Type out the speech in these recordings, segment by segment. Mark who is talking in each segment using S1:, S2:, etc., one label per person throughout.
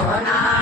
S1: Corona.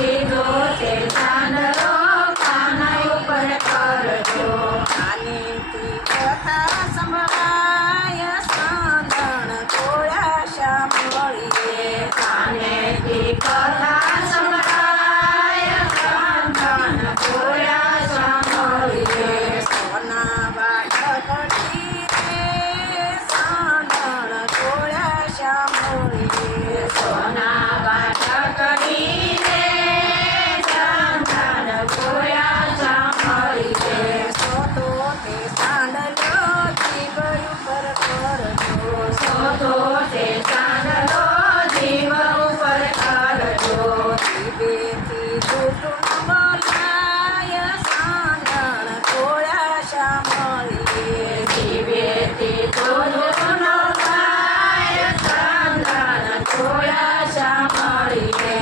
S1: You. Shamari. Yeah.